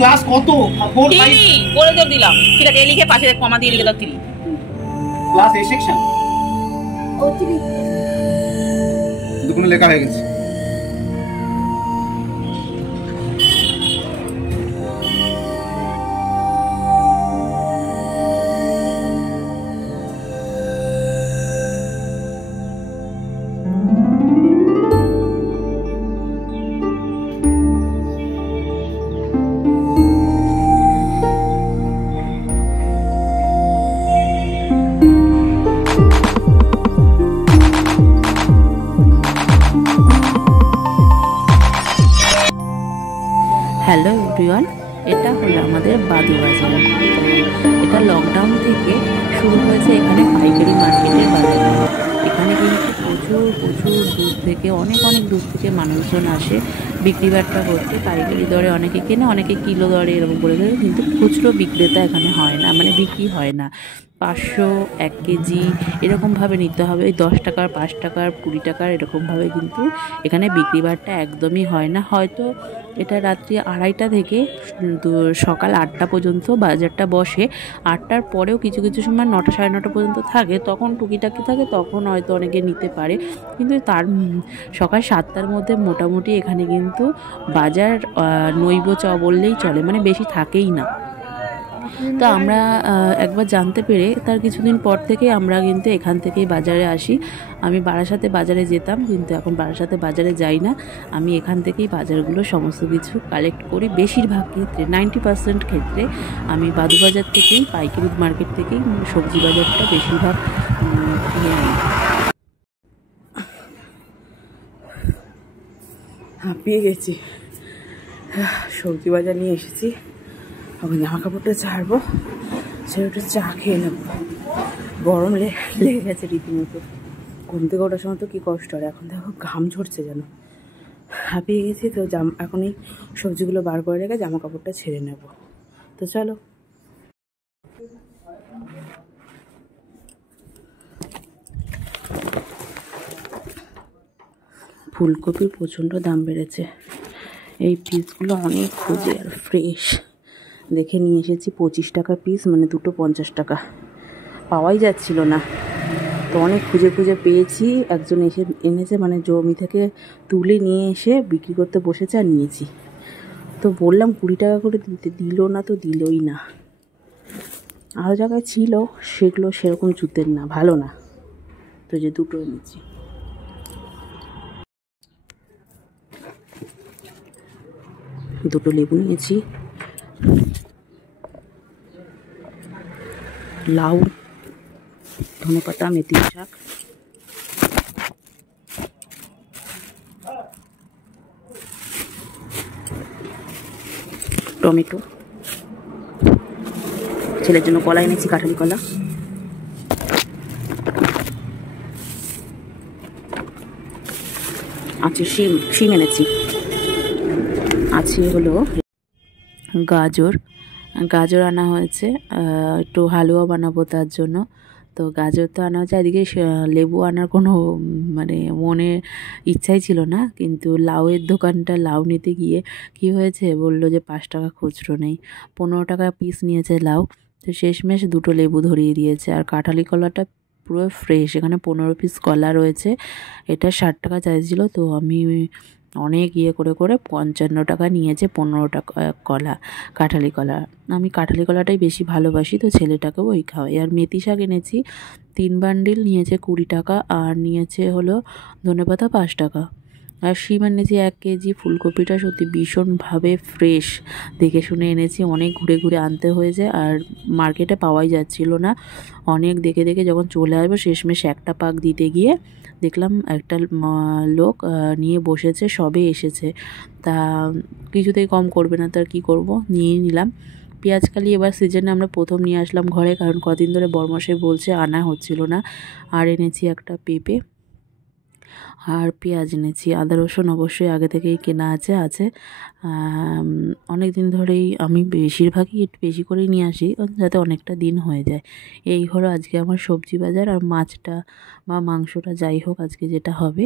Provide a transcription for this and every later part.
Class কত? 4 5 বলে তো দিলাম। ঠিক আছে, লিখে পাশে কমা দিয়ে লিখে দাও 3। ক্লাস এ সেকশন ও 3 দুটো লেখা হয়ে গেছে। হ্যালো এভরিওয়ান, এটা হলো আমাদের বাদু বাজার। এটা লকডাউন থেকে শুরু হয়েছে এখানে পাইকারি মার্কেটের বাজার। এখানে কিন্তু প্রচুর দূর থেকে অনেক দূর থেকে মানুষজন আসে বিক্রি বাট্টা করতে। পাইকারি দরে অনেকে কেনে, অনেকে কিলো দরে এরকম করে দেয়, কিন্তু খুচরো বিক্রেতা এখানে হয় না, মানে বিক্রি হয় না। 500 1 কেজি এরকমভাবে নিতে হবে। ওই 10 টাকার 5 টাকার 20 টাকার এরকমভাবে কিন্তু এখানে বিক্রি বাট্টা একদমই হয় না। হয়তো এটা রাত্রি 2:30 থেকে সকাল 8টা পর্যন্ত বাজারটা বসে। 8টার পরেও কিছু সময় 9টা 9:30 পর্যন্ত থাকে, তখন টুকিটাকি থাকে, তখন হয়তো অনেকে নিতে পারে। কিন্তু তার সকাল 7টার মধ্যে মোটামুটি এখানে কিন্তু বাজার নৈব চ বললেই চলে, মানে বেশি থাকেই না। তো আমরা একবার জানতে পেরে তার কিছুদিন পর থেকে আমরা কিন্তু এখান থেকেই বাজারে আসি। আমি বারাসাতে বাজারে যেতাম, কিন্তু এখন বারাসাতে বাজারে যাই না। আমি এখান থেকেই বাজারগুলো সমস্ত কিছু কালেক্ট করি। বেশিরভাগ ক্ষেত্রে 90% ক্ষেত্রে আমি বাদু বাজার থেকেই, পাইকারি মার্কেট থেকেই সবজি বাজারটা বেশিরভাগ কিনে আনি। হাঁপিয়ে গেছি, সবজি বাজার নিয়ে এসেছি। এখন জামা কাপড়টা ছাড়বো, সেটা চা খেয়ে নেব। গরম লেগে গেছে রীতিমতো। ঘুম থেকে ওঠার সময় তো কী কষ্ট হয়, এখন দেখো ঘাম ঝরছে যেন। হাঁপিয়ে গেছি তো, এখন এই সবজিগুলো বার করে রেখে জামা কাপড়টা ছেড়ে নেব। তো চলো। ফুলকপির প্রচণ্ড দাম বেড়েছে। এই পিসগুলো অনেক খুঁজে আর ফ্রেশ দেখে নিয়ে এসেছি। 25 টাকা পিস, মানে দুটো 50 টাকা। পাওয়াই যাচ্ছিল না, তো অনেক খুঁজে পেয়েছি। একজন এসে এনেছে, মানে জমি থেকে তুলে নিয়ে এসে বিক্রি করতে বসেছে, আর নিয়েছি। তো বললাম 20 টাকা করে দিতে, দিল না, তো দিলই না। আরও জায়গায় ছিল, সেগুলো সেরকম জুতের না, ভালো না, তো যে দুটো এনেছি। দুটো লেবু নিয়েছি, লাউ, ধনেপাতা, মেথি শাক, টমেটো, ছেলের জন্য কলা এনেছি, কাঁঠালি কলা, আছে শিম এনেছি, আছে হলো গাজর আনা হয়েছে, একটু হালুয়া বানাবো তার জন্য। তো গাজর তো আনা হয়েছে। এদিকে লেবু আনার কোনো মানে মনে ইচ্ছাই ছিল না, কিন্তু লাউয়ের দোকানটা লাউ নিতে গিয়ে কি হয়েছে, বললো যে 5 টাকা খুচরো নেই, 15 টাকা পিস নিয়েছে লাউ। তো শেষমেশ দুটো লেবু ধরিয়ে দিয়েছে। আর কাঁঠালি কলাটা পুরো ফ্রেশ, এখানে 15 পিস কলা রয়েছে। এটা 60 টাকা চাইছিল, তো আমি অনেক করে 55 টাকা নিয়েছে 15 টাকা কলা, কাঁঠালি কলা। আমি কাঁঠালি কলাটাই বেশি ভালোবাসি, তো ছেলেটাকেও ওই খাওয়াই। আর মেথি শাক এনেছি 3 বান্ডিল, নিয়েছে 20 টাকা। আর নিয়েছে হলো ধনেপাতা 5 টাকা। আর শিম এনেছি 1 কেজি। ফুলকপিটা সত্যি ভীষণভাবে ফ্রেশ, দেখে শুনে এনেছি। অনেক ঘুরে আনতে হয়েছে, আর মার্কেটে পাওয়াই যাচ্ছিল না। অনেক দেখে যখন চলে আসবো, শেষমেশ একটা পাক দিতে গিয়ে দেখলাম একটা লোক নিয়ে বসেছে, সবে এসেছে। তা কিছুতেই কম করবে না, তার কি করব, নিয়ে নিলাম। পেঁয়াজকালি এবার সিজনে আমরা প্রথম নিয়ে আসলাম ঘরে, কারণ কদিন ধরে বরমশাই বলছে আনা হচ্ছিল না। আর এনেছি একটা পেঁপে, আর পেঁয়াজ এনেছি। আদা রসুন অবশ্যই আগে থেকেই কেনা আছে। অনেক দিন ধরেই আমি বেশিরভাগই একটু বেশি করেই নিয়ে আসি, যাতে অনেকটা দিন হয়ে যায়। এই হলো আজকে আমার সবজি বাজার। আর মাছটা বা মাংসটা যাই হোক আজকে যেটা হবে,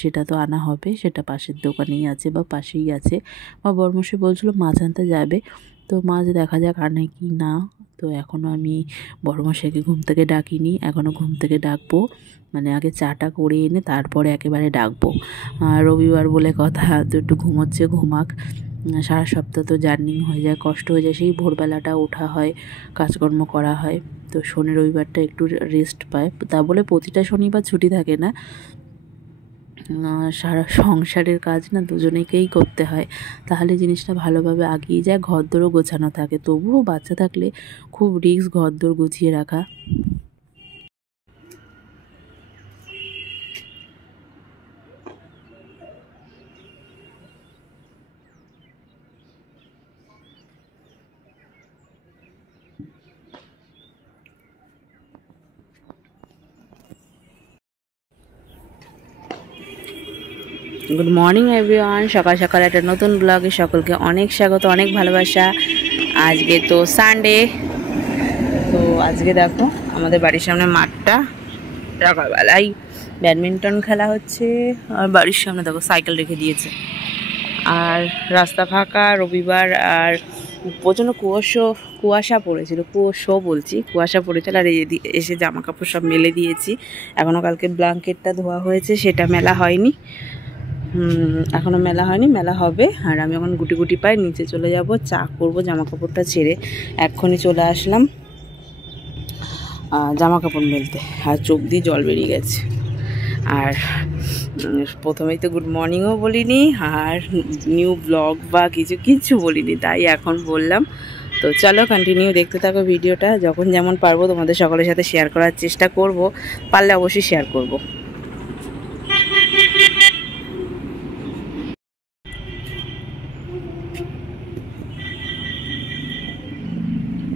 সেটা তো আনা হবে, সেটা পাশের দোকানেই আছে বা পাশেই আছে। বা বড়মশাই বলছিল মাছ আনতে যাবে, তো মাছ দেখা যাক আনে কি না। তো এখনও আমি বড়মশাইকে ঘুম থেকে ডাকিনি, এখনও ঘুম থেকে ডাকবো, মানে আগে চাটা করে এনে তারপরে একেবারে ডাকবো। রবিবার বলে কথা, তো একটু ঘুমোচ্ছে, ঘুমাক। সারা সপ্তাহ তো জার্নি হয়ে যায়, কষ্ট হয়ে যায়, সেই ভোরবেলাটা ওঠা হয়, কাজকর্ম করা হয়। তো শনি রবিবারটা একটু রেস্ট পায়, তা বলে প্রতিটা শনিবার ছুটি থাকে না। সারা সংসারের কাজ না দুজনেকেই করতে হয়, তাহলে জিনিসটা ভালোভাবে এগিয়ে যায়, ঘরদোরও গোছানো থাকে। তবুও বাচ্চা থাকলে খুব রিস্ক ঘরদোর গুছিয়ে রাখা। গুড মর্নিং এভরিওয়ান, সকাল সকাল একটা নতুন ব্লগে সকলকে অনেক স্বাগত, অনেক ভালোবাসা। আজকে তো সানডে, তো আজকে দেখো আমাদের বাড়ির সামনে মাঠটা, সকালবেলায় ব্যাডমিন্টন খেলা হচ্ছে। আর বাড়ির সামনে দেখো সাইকেল রেখে দিয়েছে, আর রাস্তা ফাঁকা, রবিবার, আর প্রচণ্ড কুয়াশা পড়েছিল, কুয়াশা পড়েছিল। আর এসে জামা কাপড় সব মেলে দিয়েছি, এখনও কালকে ব্ল্যাঙ্কেটটা ধোয়া হয়েছে, সেটা মেলা হয়নি, এখনও মেলা হয়নি, মেলা হবে। আর আমি এখন গুটি গুটি পাই নিচে চলে যাব, চা করব, জামা কাপড়টা ছেড়ে এক্ষুনি চলে আসলাম জামা কাপড় মেলতে। আর চোখ দিয়ে জল বেরিয়ে গেছে। আর প্রথমেই তো গুড মর্নিংও বলিনি, আর নিউ ব্লগ বা কিছু বলিনি, তাই এখন বললাম। তো চলো কন্টিনিউ দেখতে থাকো ভিডিওটা, যখন যেমন পারবো তোমাদের সকলের সাথে শেয়ার করার চেষ্টা করব, পারলে অবশ্যই শেয়ার করব।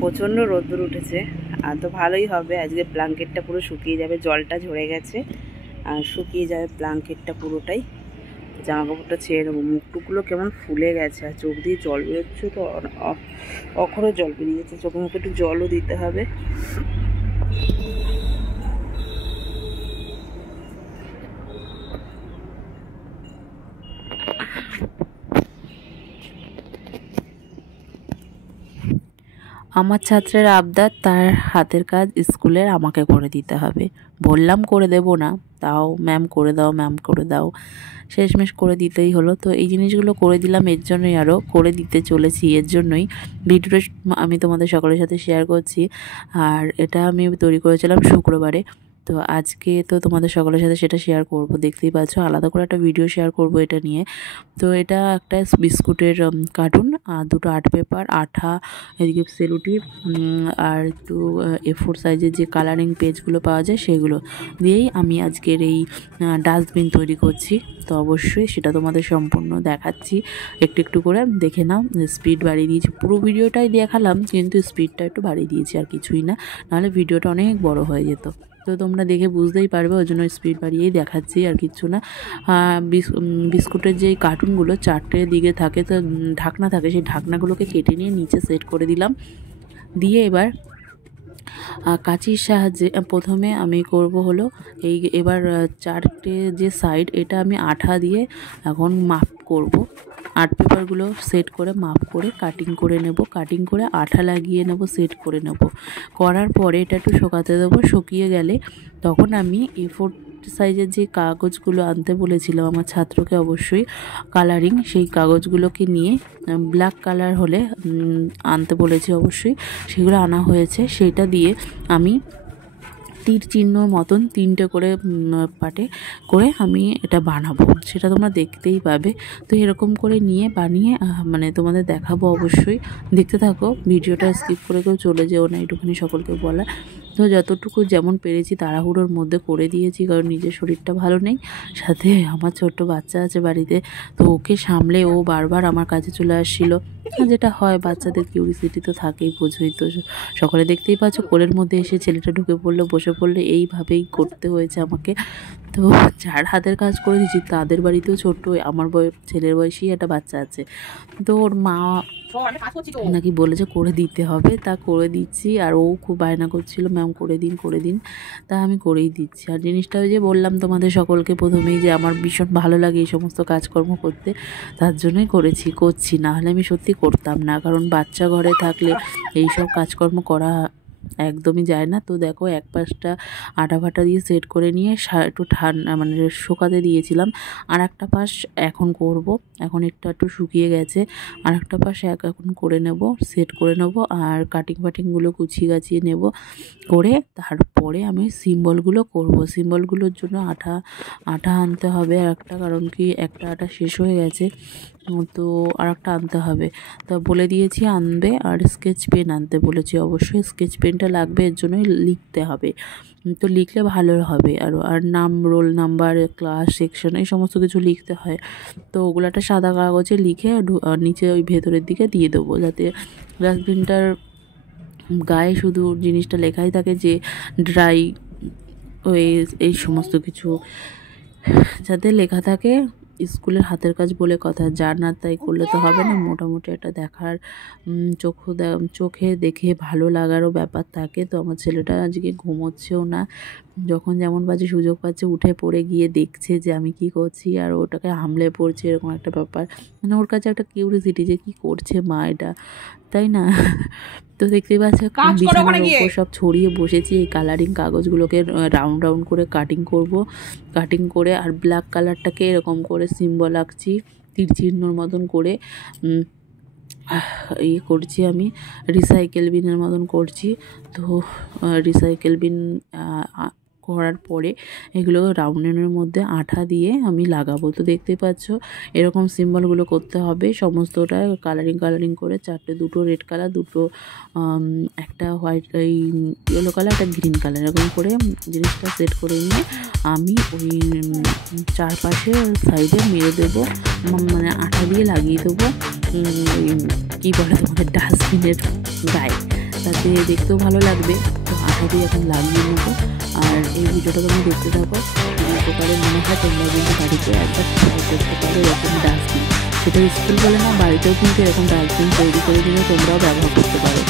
প্রচণ্ড রোদ্দুর উঠেছে, আর তো ভালোই হবে, আজকে ব্ল্যাঙ্কেটটা পুরো শুকিয়ে যাবে, জলটা ঝরে গেছে আর শুকিয়ে যাবে ব্ল্যাঙ্কেটটা পুরোটাই। জামা কাপড়টা ছেড়ে দেবো, মুখটুকগুলো কেমন ফুলে গেছে, আর চোখ দিয়ে জল বেরোচ্ছে, তো অখরো জল বেরিয়েছে, চোখে মুখে একটু জলও দিতে হবে। আমার ছাত্রের আবদার, তার হাতের কাজ স্কুলের আমাকে করে দিতে হবে। বললাম করে দেব না, তাও ম্যাম করে দাও, ম্যাম করে দাও, শেষমেশ করে দিতেই হলো। তো এই জিনিসগুলো করে দিলাম, এর জন্যই আরও করে দিতে চলেছি, এর জন্যই ভিডিওটা আমি তোমাদের সকলের সাথে শেয়ার করছি। আর এটা আমি তৈরি করেছিলাম শুক্রবারে, তো আজকে তো তোমাদের সকলের সাথে সেটা শেয়ার করব, দেখতেই পাচ্ছ, আলাদা করে একটা ভিডিও শেয়ার করব এটা নিয়ে। তো এটা একটা বিস্কুটের কার্টুন, দুটো আর্ট পেপার, আঠা, এদিকে সেলুটিপ, আর একটু A4 সাইজের যে কালারিং পেজগুলো পাওয়া যায় সেগুলো দিয়েই আমি আজকের এই ডাস্টবিন তৈরি করছি। তো অবশ্যই সেটা তোমাদের সম্পূর্ণ দেখাচ্ছি, একটু একটু করে দেখে নাও। স্পিড বাড়িয়ে দিয়েছি, পুরো ভিডিওটাই দেখালাম, কিন্তু স্পিডটা একটু বাড়িয়ে দিয়েছি, আর কিছুই না, নাহলে ভিডিওটা অনেক বড় হয়ে যেত। তো তোমরা দেখে বুঝতেই পারবে, ওই জন্য স্পিড বাড়িয়েই দেখাচ্ছি, আর কিচ্ছু না। বিস্কুটের যে কার্টুনগুলো চারটে দিকে থাকে, তো ঢাকনা থাকে, সেই ঢাকনাগুলোকে কেটে নিয়ে নিচে সেট করে দিলাম, দিয়ে এবার কাঁচির সাহায্যে প্রথমে আমি করব হলো এবার চারটে যে সাইড, এটা আমি আঠা দিয়ে এখন মাপ করব। আর্ট পেপারগুলো সেট করে মাপ করে কাটিং করে নেব, কাটিং করে আঠা লাগিয়ে নেব, সেট করে নেব। করার পরে এটা একটু শুকাতে দেবো, শুকিয়ে গেলে তখন আমি A4 সাইজের যে কাগজগুলো আনতে বলেছিলাম আমার ছাত্রকে, অবশ্যই কালারিং, সেই কাগজগুলোকে নিয়ে ব্ল্যাক কালার হলে আনতে বলেছি, অবশ্যই সেগুলো আনা হয়েছে। সেইটা দিয়ে আমি তীর চিহ্ন মতন 3টে করে পাটে করে আমি এটা বানাবো, সেটা তোমরা দেখতেই পাবে। তো এরকম করে নিয়ে বানিয়ে মানে তোমাদের দেখাবো, অবশ্যই দেখতে থাকো ভিডিওটা, স্কিপ করে কেউ চলে যেও না, একটুখানি সকলকে বলা। তো যতটুকু যেমন পেরেছি তাড়াহুড়োর মধ্যে করে দিয়েছি, কারণ নিজের শরীরটা ভালো নেই, সাথে আমার ছোট্ট বাচ্চা আছে বাড়িতে, তো ওকে সামলে ও বারবার আমার কাছে চলে আসছিলো, যেটা হয় বাচ্চাদের কিউরিসিটি তো থাকেই, বোঝোই তো, সকলে দেখতেই পাচ্ছ। কোলের মধ্যে এসে ছেলেটা ঢুকে পড়লো, বসে পড়লে, এইভাবেই করতে হয়েছে আমাকে। তো যার হাতের কাজ করে দিচ্ছি তাদের বাড়িতেও ছোট্ট আমার ছেলের বয়সী একটা বাচ্চা আছে। তো ওর মা নাকি বলেছে করে দিতে হবে, তা করে দিচ্ছি। আর ও খুব বায়না করছিল ম্যাম করে দিন, তা আমি করেই দিচ্ছি। আর জিনিসটা ওই যে বললাম তোমাদের সকলকে প্রথমেই যে আমার ভীষণ ভালো লাগে এই সমস্ত কাজকর্ম করতে, তার জন্যই করছি, না হলে আমি সত্যি করতাম না। কারণ বাচ্চা ঘরে থাকলে এইসব কাজকর্ম করা একদমই যায় না। তো দেখো এক পাশটা আটা ফাটা দিয়ে সেট করে নিয়ে একটু ঠান্ডা মানে শুকাতে দিয়েছিলাম। আর একটা পাশ এখন করব, এখন একটু শুকিয়ে গেছে। আর একটা পাশ এখন করে নেব, সেট করে নেব। আর কাটিংগুলো গুছিয়ে গাছিয়ে নেব, করে তারপরে আমি সিম্বলগুলো করব। সিম্বলগুলোর জন্য আটা আনতে হবে আর একটা, কারণ কি একটা আটা শেষ হয়ে গেছে, তো আর একটা আনতে হবে। তা বলে দিয়েছি আনবে। আর স্কেচ পেন আনতে বলেছি, অবশ্যই স্কেচ পেনটা লাগবে, এর জন্যই লিখতে হবে। তো লিখলে ভালো হবে। আর নাম, রোল নাম্বার, ক্লাস, সেকশন এই সমস্ত কিছু লিখতে হয়। তো ওগুলো একটা সাদা কাগজে লিখে নিচে ওই ভেতরের দিকে দিয়ে দেবো, যাতে ডাস্টবিনটার গায়ে শুধু জিনিসটা লেখাই থাকে যে ড্রাই এই সমস্ত কিছু যাতে লেখা থাকে। স্কুলের হাতের কাজ বলে কথা, যার না তাই করলে তো হবে না। মোটামুটি একটা দেখার চোখে দেখে ভালো লাগারও ব্যাপার থাকে। তো আমার ছেলেটা আজকে ঘুমোচ্ছেও না, যখন যেমন বাজে সুযোগ পাচ্ছে উঠে পড়ে গিয়ে দেখছে যে আমি কি করছি, আর ওটাকে হামলে পড়ছে, এরকম একটা ব্যাপার। মানে ওর কাছে একটা কিউরিসিটি যে কি করছে মা এটা, তাই না? তো দেখতেই পাচ্ছে বিছানার উপর সব ছড়িয়ে বসেছি। এই কালারিং কাগজগুলোকে রাউন্ড করে কাটিং করে আর ব্ল্যাক কালারটাকে এরকম করে সিম্বল আঁকছি, তীর চিহ্নর মতন করে করছি। আমি রিসাইকেল বিনের মতন করছি। তো রিসাইকেল বিন করার পরে এগুলো রাউন্ডের মধ্যে আঠা দিয়ে আমি লাগাবো। তো দেখতেই পাচ্ছ এরকম সিম্বলগুলো করতে হবে সমস্তটা কালারিং করে, চারটে, দুটো রেড কালার, দুটো একটা হোয়াইট, এই ইয়েলো কালার, একটা গ্রিন কালার, এরকম করে জিনিসটা সেট করে নিয়ে আমি ওই চারপাশে সাইডে মেরে দেবো, মানে আঠা দিয়ে লাগিয়ে দেবো কী বলে তোমাদের ডাস্টবিনের গায়ে, তাতে দেখতেও ভালো লাগবে। তো আঠা দিয়ে এখন লাগিয়ে নেবো। আর এই ভিডিওটা তুমি দেখতে থাকো, উপকারে মনে হয় তোমরা কিন্তু বাড়িতে একটা ট্রাই করতে পারো এরকম ডাস্টবিন। সেটা স্কুল বলে না, বাড়িতেও কিন্তু এরকম ডাস্টবিন তৈরি করে দিলে তোমরাও ব্যবহার করতে পারো।